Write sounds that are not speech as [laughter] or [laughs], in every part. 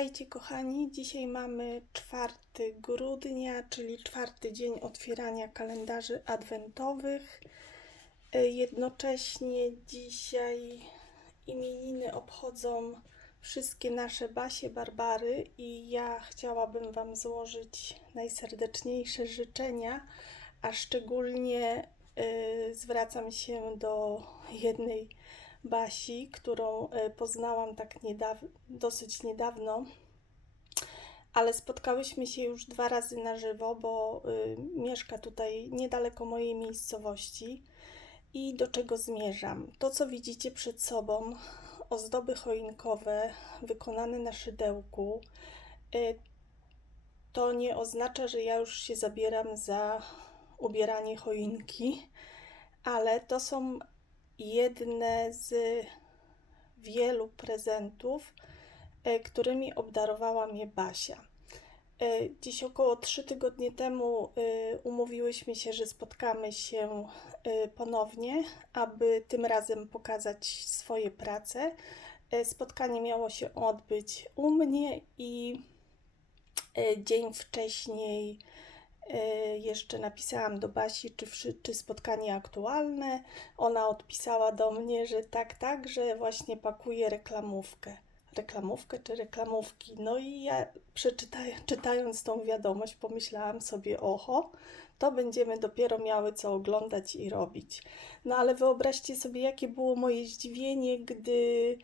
Witajcie kochani. Dzisiaj mamy 4 grudnia, czyli czwarty dzień otwierania kalendarzy adwentowych. Y, Jednocześnie dzisiaj imieniny obchodzą wszystkie nasze Basie Barbary i ja chciałabym Wam złożyć najserdeczniejsze życzenia, a szczególnie y, zwracam się do jednej Basi, którą e, poznałam tak niedaw- dosyć niedawno, ale spotkałyśmy się już dwa razy na żywo, bo y, mieszka tutaj niedaleko mojej miejscowości. I do czego zmierzam? To, co widzicie przed sobą, ozdoby choinkowe wykonane na szydełku, y, to nie oznacza, że ja już się zabieram za ubieranie choinki, ale to są jedne z wielu prezentów, e, którymi obdarowała mnie Basia. E, Dziś około 3 tygodnie temu e, umówiłyśmy się, że spotkamy się ponownie, aby tym razem pokazać swoje prace. Spotkanie miało się odbyć u mnie i dzień wcześniej jeszcze napisałam do Basi, czy, czy spotkanie aktualne. Ona odpisała do mnie, że tak, tak, że właśnie pakuje reklamówkę. Reklamówkę czy reklamówki? No i ja [laughs] czytając tą wiadomość, pomyślałam sobie, oho, to będziemy dopiero miały co oglądać i robić. No ale wyobraźcie sobie, jakie było moje zdziwienie, gdy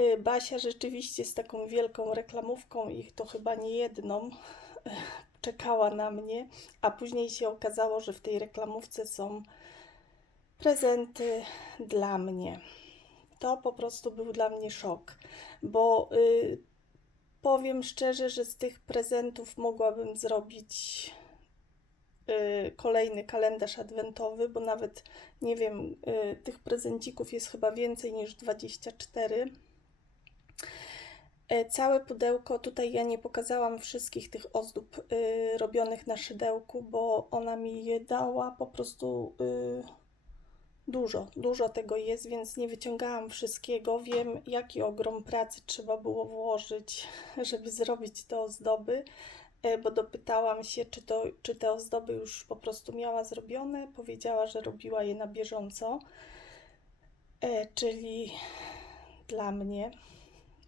y, Basia rzeczywiście z taką wielką reklamówką, ich to chyba nie jedną, [laughs] czekała na mnie, a później się okazało, że w tej reklamówce są prezenty dla mnie. To po prostu był dla mnie szok, bo y, powiem szczerze, że z tych prezentów mogłabym zrobić y, kolejny kalendarz adwentowy, bo nawet nie wiem, y, tych prezencików jest chyba więcej niż 24. E, Całe pudełko, tutaj ja nie pokazałam wszystkich tych ozdób y, robionych na szydełku, bo ona mi je dała po prostu y, dużo, dużo tego jest, więc nie wyciągałam wszystkiego. Wiem, jaki ogrom pracy trzeba było włożyć, [laughs] żeby zrobić te ozdoby, e, bo dopytałam się, czy, to, czy te ozdoby już po prostu miała zrobione. Powiedziała, że robiła je na bieżąco, e, czyli dla mnie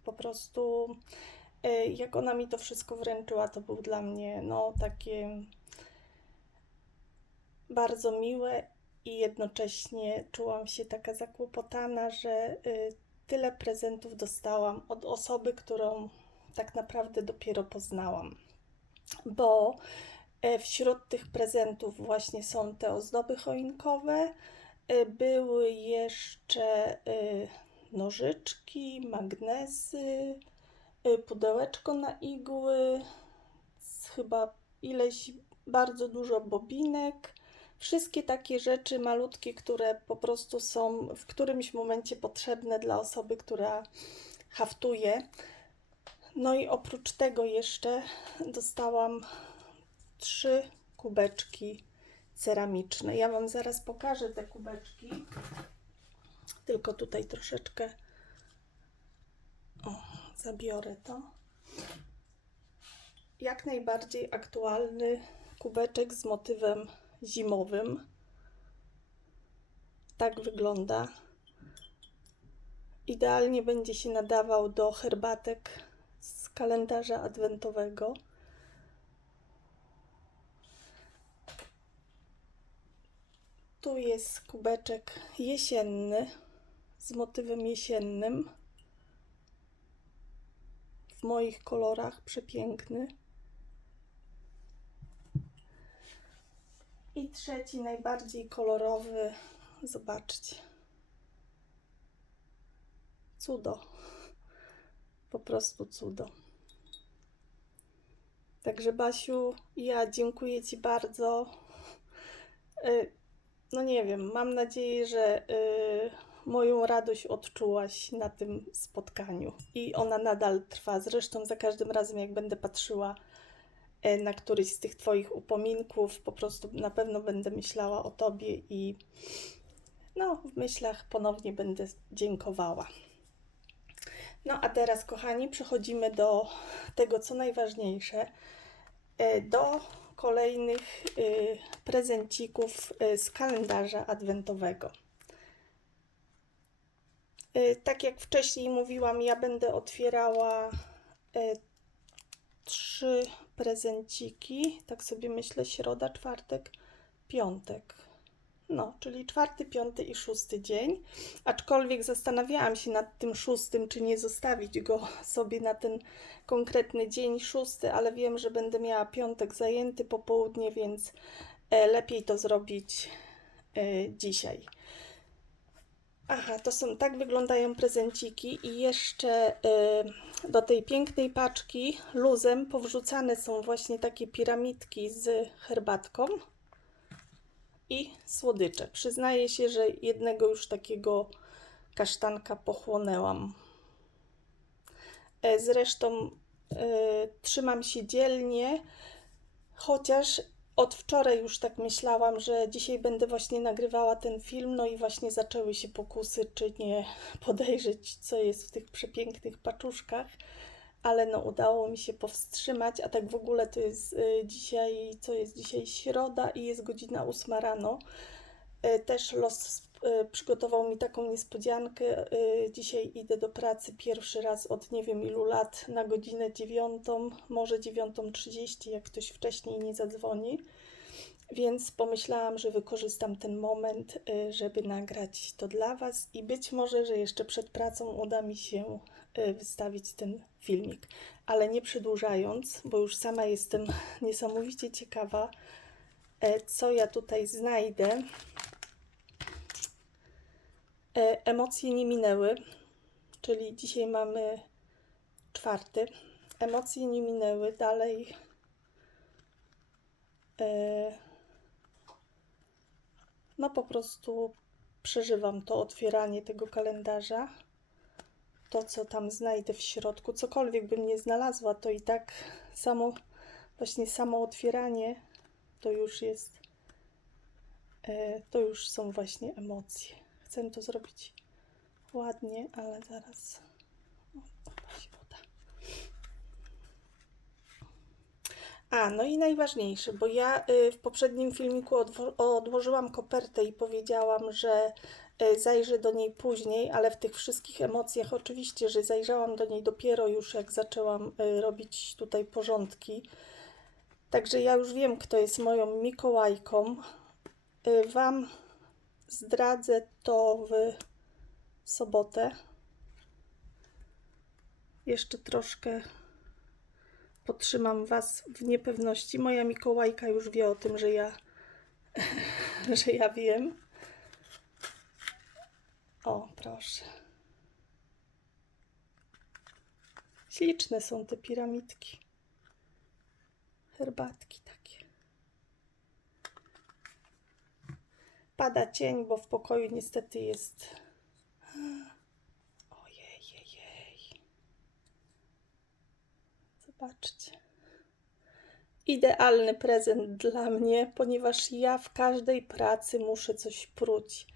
po prostu e, jak ona mi to wszystko wręczyła, to był dla mnie no takie bardzo miłe i jednocześnie czułam się taka zakłopotana, że y, tyle prezentów dostałam od osoby, którą tak naprawdę dopiero poznałam. Bo e, wśród tych prezentów właśnie są te ozdoby choinkowe, były jeszcze y, nożyczki, magnesy, y, pudełeczko na igły, chyba ileś bardzo dużo bobinek. Wszystkie takie rzeczy malutkie, które po prostu są w którymś momencie potrzebne dla osoby, która haftuje. No i oprócz tego jeszcze dostałam trzy kubeczki ceramiczne. Ja Wam zaraz pokażę te kubeczki. Tylko tutaj troszeczkę o, zabiorę to. Jak najbardziej aktualny kubeczek z motywem zimowym. Tak wygląda. Idealnie będzie się nadawał do herbatek z kalendarza adwentowego. Tu jest kubeczek jesienny z motywem jesiennym. W moich kolorach przepiękny. I trzeci, najbardziej kolorowy. Zobaczcie. Cudo. Po prostu cudo. Także Basiu, ja dziękuję Ci bardzo. Y, No nie wiem, mam nadzieję, że y, moją radość odczułaś na tym spotkaniu i ona nadal trwa. Zresztą za każdym razem, jak będę patrzyła e, na któryś z tych Twoich upominków, po prostu na pewno będę myślała o Tobie i no, w myślach ponownie będę dziękowała. No a teraz, kochani, przechodzimy do tego, co najważniejsze, e, do kolejnych y, prezencików z kalendarza adwentowego. Y, Tak jak wcześniej mówiłam, ja będę otwierała y, trzy prezenciki. Tak sobie myślę, środa, czwartek, piątek. No, czyli czwarty, piąty i szósty dzień. Aczkolwiek zastanawiałam się nad tym szóstym, czy nie zostawić go sobie na ten konkretny dzień szósty, ale wiem, że będę miała piątek zajęty popołudnie, więc e, lepiej to zrobić e, dzisiaj. Aha, to są, tak wyglądają prezenciki i jeszcze y, do tej pięknej paczki luzem powrzucane są właśnie takie piramidki z herbatką i słodycze. Przyznaję się, że jednego już takiego kasztanka pochłonęłam. E, Zresztą e, trzymam się dzielnie, chociaż od wczoraj już tak myślałam, że dzisiaj będę właśnie nagrywała ten film, no i właśnie zaczęły się pokusy, czy nie [laughs] podejrzeć, co jest w tych przepięknych paczuszkach, ale no udało mi się powstrzymać, a tak w ogóle to jest y, dzisiaj, co jest dzisiaj środa i jest godzina 8 rano. Y, Też los y, przygotował mi taką niespodziankę. Y, Dzisiaj idę do pracy pierwszy raz od nie wiem ilu lat na godzinę 9, może 9.30, jak ktoś wcześniej nie zadzwoni. Więc pomyślałam, że wykorzystam ten moment, żeby nagrać to dla Was i być może, że jeszcze przed pracą uda mi się wystawić ten filmik. Ale nie przedłużając, bo już sama jestem niesamowicie ciekawa, e, co ja tutaj znajdę. E, Emocje nie minęły, czyli dzisiaj mamy czwarty. Emocje nie minęły, dalej. E, no po prostu przeżywam to otwieranie tego kalendarza. To, co tam znajdę w środku, cokolwiek bym nie znalazła, to i tak samo, właśnie samo otwieranie to już jest, e, to już są właśnie emocje. Chcę to zrobić ładnie, ale zaraz się. A, no i najważniejsze, bo ja y, w poprzednim filmiku odłożyłam kopertę i powiedziałam, że y, zajrzę do niej później, ale w tych wszystkich emocjach oczywiście, że zajrzałam do niej dopiero już jak zaczęłam y, robić tutaj porządki. Także ja już wiem, kto jest moją Mikołajką. Wam zdradzę to w sobotę. Jeszcze troszkę potrzymam Was w niepewności. Moja Mikołajka już wie o tym, że ja, [laughs] że ja wiem. O, proszę. Śliczne są te piramidki. Herbatki takie. Pada cień, bo w pokoju niestety jest. Ojej, jej. Zobaczcie. Idealny prezent dla mnie, ponieważ ja w każdej pracy muszę coś pruć.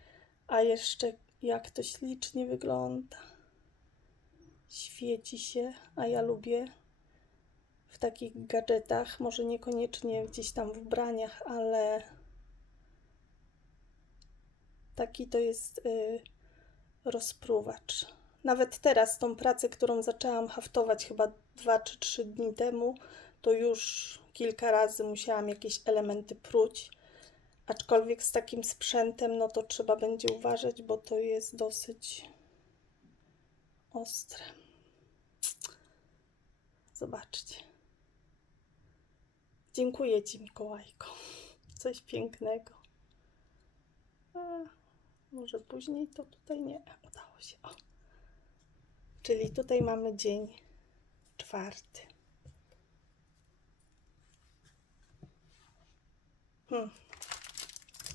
A jeszcze jak to ślicznie wygląda. Świeci się, a ja lubię w takich gadżetach, może niekoniecznie gdzieś tam w ubraniach, ale taki to jest y, rozpruwacz. Nawet teraz tą pracę, którą zaczęłam haftować chyba dwa czy trzy dni temu, to już kilka razy musiałam jakieś elementy pruć. Aczkolwiek z takim sprzętem, no to trzeba będzie uważać, bo to jest dosyć ostre. Zobaczcie. Dziękuję Ci, Mikołajko. Coś pięknego. Może później to tutaj nie udało się. O. Czyli tutaj mamy dzień czwarty. Hmm.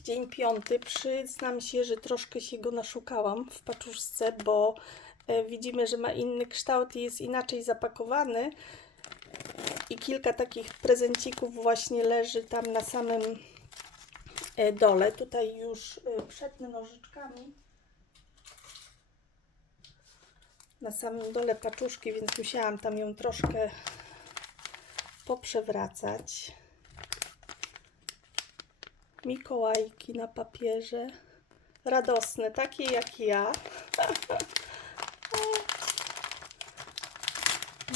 Dzień piąty. Przyznam się, że troszkę się go naszukałam w paczuszce, bo e, widzimy, że ma inny kształt i jest inaczej zapakowany. I kilka takich prezencików właśnie leży tam na samym dole. Tutaj już e, przetnę nożyczkami. na samym dole paczuszki, więc musiałam tam ją troszkę poprzewracać. Mikołajki na papierze. Radosne, takie jak ja. [laughs]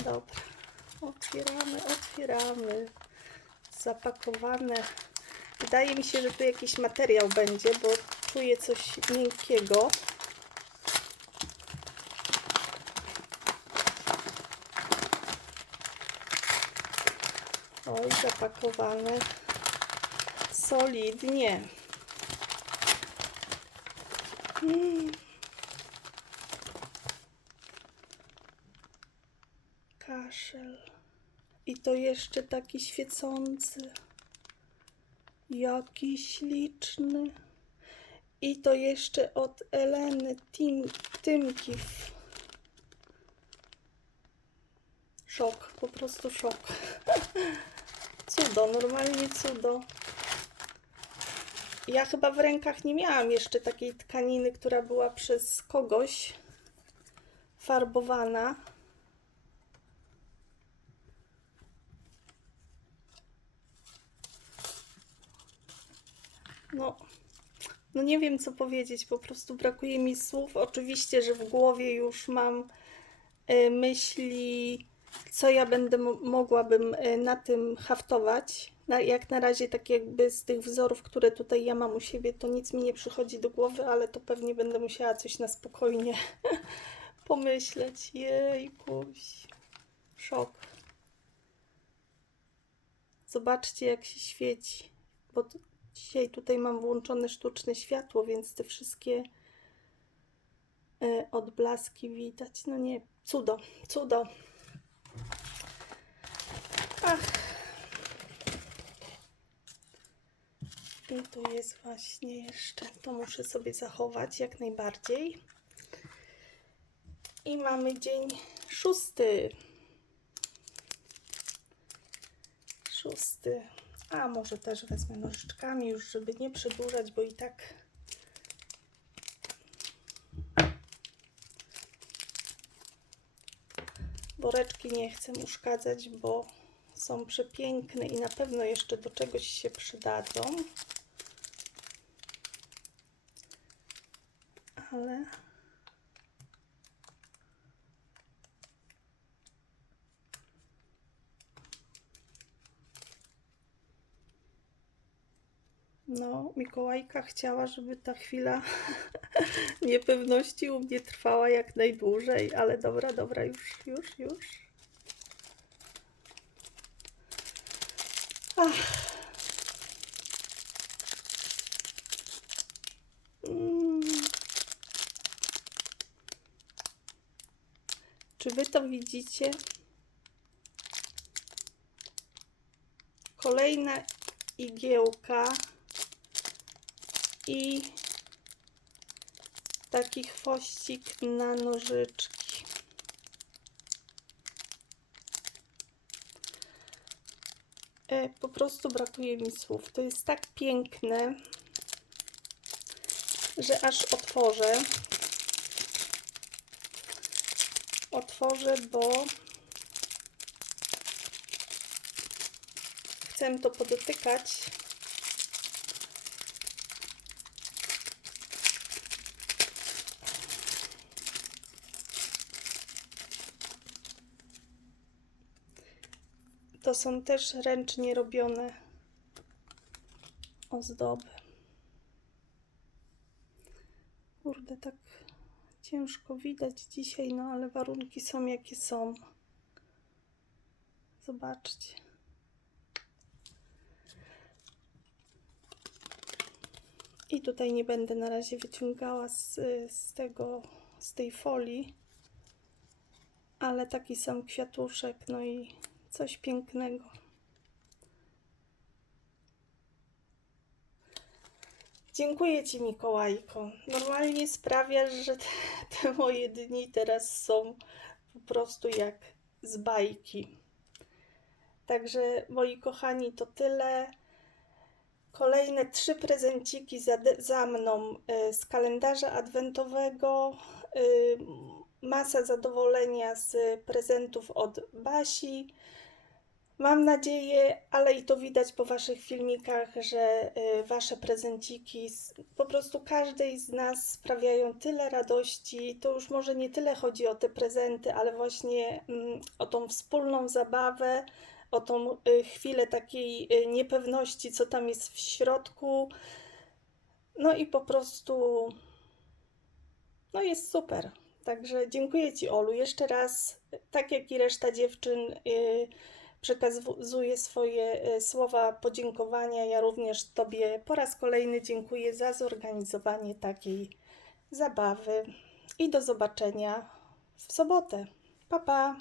Dobra, otwieramy, otwieramy. Zapakowane. Wydaje mi się, że tu jakiś materiał będzie, bo czuję coś miękkiego. Oj, zapakowane solidnie. Mm. Kaszel. I to jeszcze taki świecący. Jaki śliczny. I to jeszcze od Eleny Tim, Tymkiw. Szok, po prostu szok. [laughs] Cudo, normalnie cudo. Ja chyba w rękach nie miałam jeszcze takiej tkaniny, która była przez kogoś farbowana. No, no nie wiem co powiedzieć, po prostu brakuje mi słów. Oczywiście, że w głowie już mam e, myśli, co ja będę mo- mogłabym e, na tym haftować. Jak na razie, tak jakby z tych wzorów, które tutaj ja mam u siebie, to nic mi nie przychodzi do głowy, ale to pewnie będę musiała coś na spokojnie [laughs] pomyśleć. Jejkuś, szok. Zobaczcie, jak się świeci, bo dzisiaj tutaj mam włączone sztuczne światło, więc te wszystkie e, odblaski widać. No nie, cudo, cudo. Ach. I tu jest właśnie jeszcze, to muszę sobie zachować jak najbardziej. I mamy dzień szósty. Szósty. A może też wezmę nożyczkami już, żeby nie przedłużać, bo i tak woreczki nie chcę uszkadzać, bo są przepiękne i na pewno jeszcze do czegoś się przydadzą. Ale No, Mikołajka chciała, żeby ta chwila [laughs] niepewności u mnie trwała jak najdłużej, ale dobra, dobra, już, już, już. Ach. Mm. Czy wy to widzicie? Kolejna igiełka i taki chwościk na nożyczki. E, po prostu brakuje mi słów. To jest tak piękne, że aż otworzę. Otworzę, bo chcę to podotykać. To są też ręcznie robione ozdoby. Kurde, tak ciężko widać dzisiaj, no ale warunki są jakie są. Zobaczcie. I tutaj nie będę na razie wyciągała z, z tego, z tej folii, ale taki sam kwiatuszek, no i coś pięknego. Dziękuję Ci, Mikołajko. Normalnie sprawiasz, że te, te moje dni teraz są po prostu jak z bajki. Także, moi kochani, to tyle. Kolejne trzy prezenciki za, za mną y, z kalendarza adwentowego. Y, masa zadowolenia z prezentów od Basi. Mam nadzieję, ale i to widać po Waszych filmikach, że y, Wasze prezenciki po prostu każdej z nas sprawiają tyle radości. To już może nie tyle chodzi o te prezenty, ale właśnie mm, o tą wspólną zabawę, o tą y, chwilę takiej y, niepewności, co tam jest w środku. No i po prostu, no jest super. Także dziękuję Ci, Olu. Jeszcze raz, tak jak i reszta dziewczyn, y, przekazuję swoje y, słowa podziękowania. Ja również Tobie po raz kolejny dziękuję za zorganizowanie takiej zabawy i do zobaczenia w sobotę. Pa, pa!